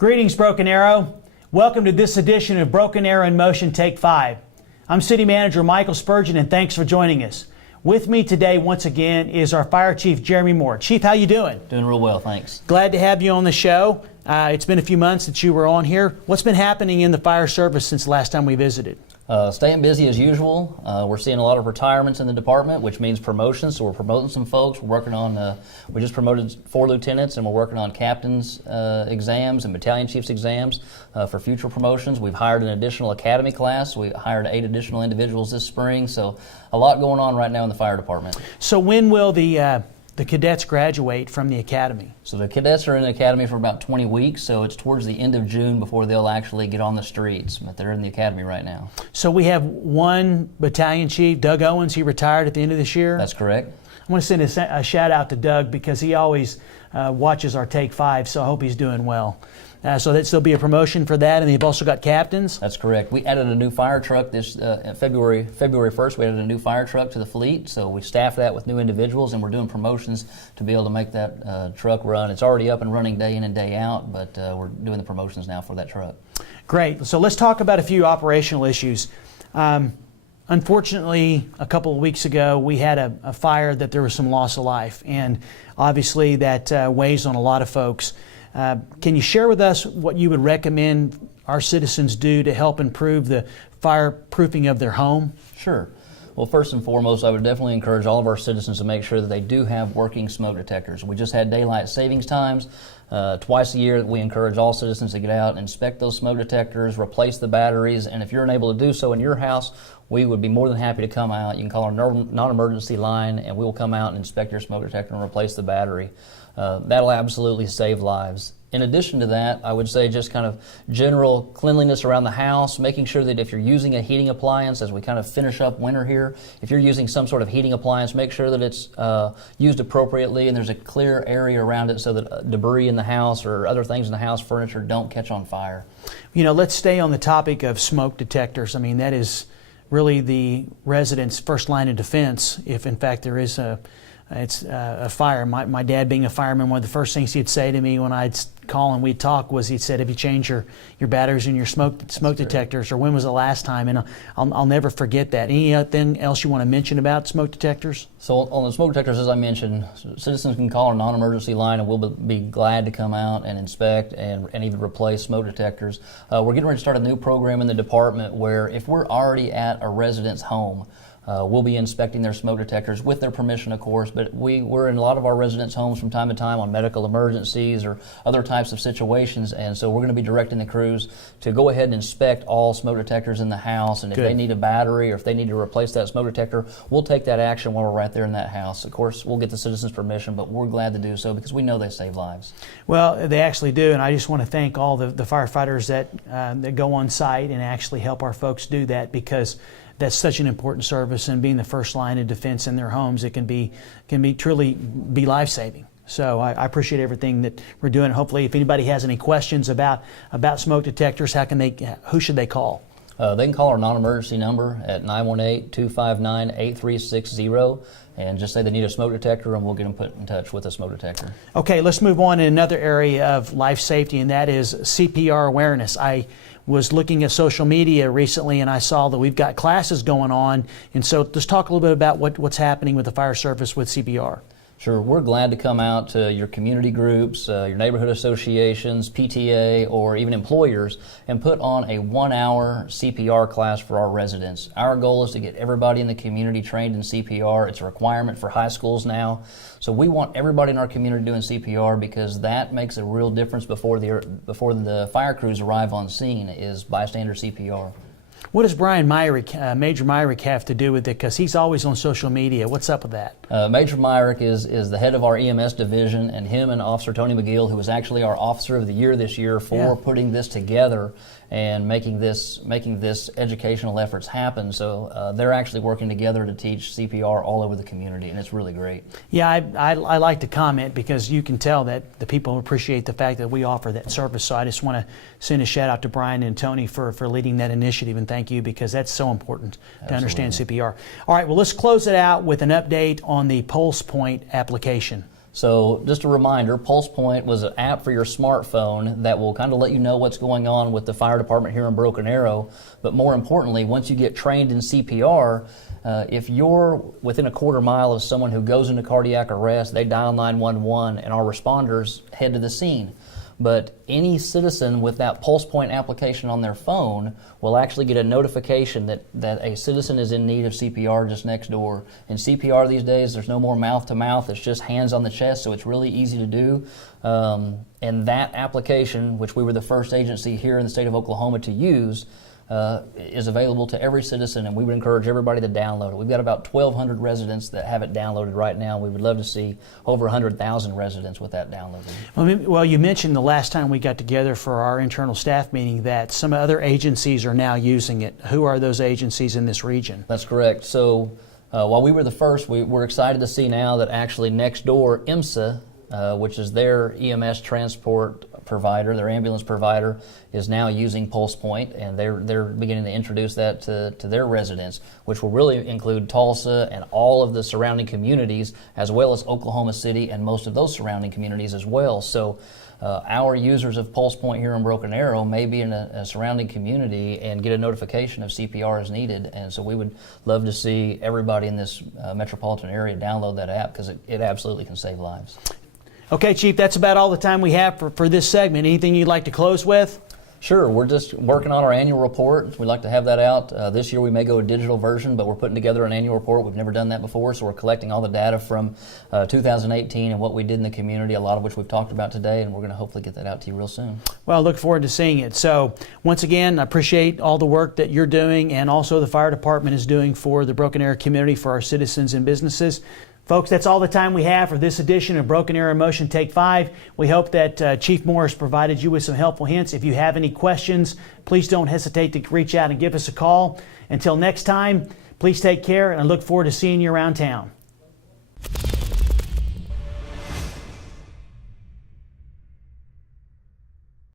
Greetings, Broken Arrow. Welcome to this edition of Broken Arrow in Motion Take 5. I'm City Manager Michael Spurgeon, and thanks for joining us. With me today, once again, is our Fire Chief, Jeremy Moore. Chief, how you doing? Doing real well, thanks. Glad to have you on the show. It's been a few months that you were on here. What's been happening in the fire service since the last time we visited? Staying busy as usual. We're seeing a lot of retirements in the department, which means promotions. So we're promoting some folks. We're working on, we just promoted 4 lieutenants, and we're working on captains' exams and battalion chiefs' exams for future promotions. We've hired an additional academy class. We hired 8 additional individuals this spring. So a lot going on right now in the fire department. So when will the cadets graduate from the academy? So the cadets are in the academy for about 20 weeks, so it's towards the end of June before they'll actually get on the streets, but they're in the academy right now. So we have one battalion chief, Doug Owens. He retired at the end of this year? That's correct. I want to send a shout out to Doug because he always watches our Take 5, so I hope he's doing well. So there'll be a promotion for that, and you've also got captains? That's correct. We added a new fire truck this February 1st. We added a new fire truck to the fleet, so we staffed that with new individuals, and we're doing promotions to be able to make that truck run. It's already up and running day in and day out, but we're doing the promotions now for that truck. Great. So let's talk about a few operational issues. Unfortunately, a couple of weeks ago, we had a fire that there was some loss of life, and obviously that weighs on a lot of folks. Can you share with us what you would recommend our citizens do to help improve the fireproofing of their home? Sure. Well, first and foremost, I would definitely encourage all of our citizens to make sure that they do have working smoke detectors. We just had daylight savings times. Twice a year, we encourage all citizens to get out, inspect those smoke detectors, replace the batteries, and if you're unable to do so in your house, we would be more than happy to come out. You can call our non-emergency line, and we will come out and inspect your smoke detector and replace the battery. That'll absolutely save lives. In addition to that, I would say just kind of general cleanliness around the house, making sure that if you're using a heating appliance, as we kind of finish up winter here, if you're using some sort of heating appliance, make sure that it's used appropriately and there's a clear area around it so that debris in the house or other things in the house, furniture, don't catch on fire. You know, let's stay on the topic of smoke detectors. I mean, that is really the residents' first line of defense if, in fact, there is a fire. My dad, being a fireman, one of the first things he'd say to me when I'd call and we'd talk was, he'd said, "Have you changed your batteries and your smoke detectors, or when was the last time?" And I'll never forget that. Anything else you want to mention about smoke detectors? So on the smoke detectors, as I mentioned, citizens can call our non-emergency line, and we'll be glad to come out and inspect and even replace smoke detectors. We're getting ready to start a new program in the department where if we're already at a resident's home, we'll be inspecting their smoke detectors with their permission, of course, but we're in a lot of our residents' homes from time to time on medical emergencies or other types of situations, and so we're going to be directing the crews to go ahead and inspect all smoke detectors in the house, and if they need a battery or if they need to replace that smoke detector, we'll take that action while we're right there in that house. Of course, we'll get the citizens' permission, but we're glad to do so because we know they save lives. Well, they actually do, and I just want to thank all the firefighters that go on site and actually help our folks do that, because that's such an important service, and being the first line of defense in their homes, it can truly be life-saving. So I appreciate everything that we're doing. Hopefully, if anybody has any questions about smoke detectors, who should they call? They can call our non-emergency number at 918-259-8360 and just say they need a smoke detector, and we'll get them put in touch with a smoke detector. Okay, let's move on to another area of life safety, and that is CPR awareness. I was looking at social media recently, and I saw that we've got classes going on, and so let's talk a little bit about what's happening with the fire service with CPR. Sure. We're glad to come out to your community groups, your neighborhood associations, PTA, or even employers, and put on a 1-hour CPR class for our residents. Our goal is to get everybody in the community trained in CPR. It's a requirement for high schools now. So we want everybody in our community doing CPR because that makes a real difference before the fire crews arrive on scene, is bystander CPR. What does Brian Myrick, Major Myrick, have to do with it? Because he's always on social media. What's up with that? Major Myrick is the head of our EMS division, and him and Officer Tony McGill, who was actually our Officer of the Year this year for putting this together and making this educational efforts happen. So they're actually working together to teach CPR all over the community, and it's really great. Yeah, I like to comment because you can tell that the people appreciate the fact that we offer that service. So I just want to send a shout out to Brian and Tony for leading that initiative, and thank you, because that's so important to understand CPR. All right, well, let's close it out with an update on the PulsePoint application. So just a reminder, PulsePoint was an app for your smartphone that will kind of let you know what's going on with the fire department here in Broken Arrow. But more importantly, once you get trained in CPR, if you're within a quarter mile of someone who goes into cardiac arrest, they dial 911 and our responders head to the scene. But any citizen with that PulsePoint application on their phone will actually get a notification that a citizen is in need of CPR just next door. In CPR these days, there's no more mouth to mouth, it's just hands on the chest, so it's really easy to do. And that application, which we were the first agency here in the state of Oklahoma to use, is available to every citizen, and we would encourage everybody to download it. We've got about 1,200 residents that have it downloaded right now. We would love to see over 100,000 residents with that downloaded. Well, you mentioned the last time we got together for our internal staff meeting that some other agencies are now using it. Who are those agencies in this region? That's correct. So while we were the first, we're excited to see now that actually next door, IMSA, which is their EMS transport provider, their ambulance provider, is now using PulsePoint, and they're beginning to introduce that to their residents, which will really include Tulsa and all of the surrounding communities, as well as Oklahoma City and most of those surrounding communities as well. So our users of PulsePoint here in Broken Arrow may be in a surrounding community and get a notification if CPR is needed, and so we would love to see everybody in this metropolitan area download that app, because it absolutely can save lives. Okay, Chief, that's about all the time we have for this segment. Anything you'd like to close with? Sure. We're just working on our annual report. We'd like to have that out. This year we may go a digital version, but we're putting together an annual report. We've never done that before, so we're collecting all the data from 2018 and what we did in the community, a lot of which we've talked about today, and we're going to hopefully get that out to you real soon. Well, I look forward to seeing it. So once again, I appreciate all the work that you're doing and also the fire department is doing for the Broken Arrow community, for our citizens and businesses. Folks, that's all the time we have for this edition of Broken Arrow Motion Take 5. We hope that Chief Morris provided you with some helpful hints. If you have any questions, please don't hesitate to reach out and give us a call. Until next time, please take care, and I look forward to seeing you around town.